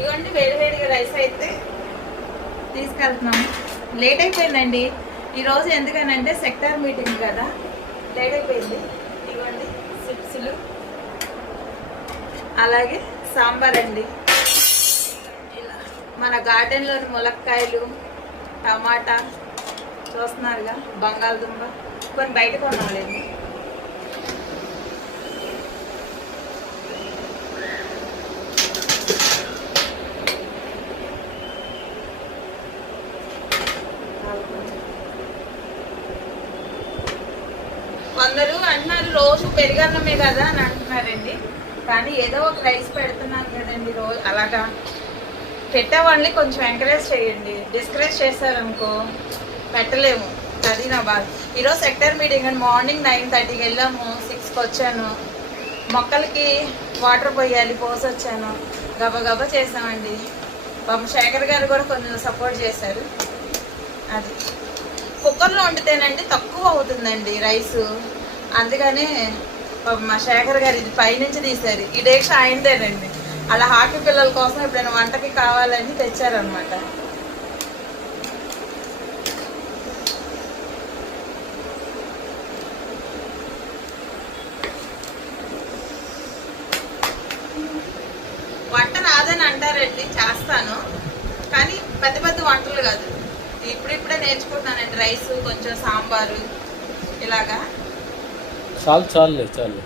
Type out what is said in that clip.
ఇవ్వండి వేడివేడిగా రైస్ అయితే తీసుకెళ్తున్నాము. లేట్ అయిపోయిందండి. ఈరోజు ఎందుకనంటే సెక్టార్ మీటింగ్ కదా. లేట్ అయిపోయింది. ఇవ్వండి చిప్స్లు. అలాగే సాంబార్ అండి. ఇలా మన గార్డెన్లోని ములక్కాయలు టమాటా చూస్తున్నారుగా బంగాళదుంప. కొన్ని బయట కొనాలండి కొందరు అంటున్నారు రోజు పెరుగన్నమే కదా అని అంటున్నారండి. కానీ ఏదో ఒక రైస్ పెడుతున్నాను కదండి రోజు. అలాగా? పెట్టేవాళ్ళని కొంచెం ఎంకరేజ్ చేయండి. డిస్కరేజ్ చేస్తారనుకో పెట్టలేము. అది నా బాధ. ఈరోజు సెక్టర్ మీటింగ్ అండి. మార్నింగ్ నైన్ థర్టీకి వెళ్ళాము. సిక్స్కి వచ్చాను. మొక్కలకి వాటర్ పోయాలి పోసి వచ్చాను. గబా చేసామండి పాపం శేఖర్ గారు కూడా కొంచెం సపోర్ట్ చేశారు. అది. కుక్కర్లో వండితేనండి తక్కువ అవుతుందండి రైస్. అందుకనే మా శేఖర్ గారు ఇది పైనుంచి తీశారు. ఈ డేక్ష ఆయనదేనండి. అలా హాకీ పిల్లల కోసం ఎప్పుడైనా వంటకి కావాలని తెచ్చారనమాట వంట రాదని అంటారండి చేస్తాను. కానీ పెద్ద పెద్ద వంటలు కాదు. ఇప్పుడిప్పుడే నేర్చుకుంటున్నానండి రైస్ కొంచెం సాంబారు ఇలాగా. చాలు చాలులే చాలు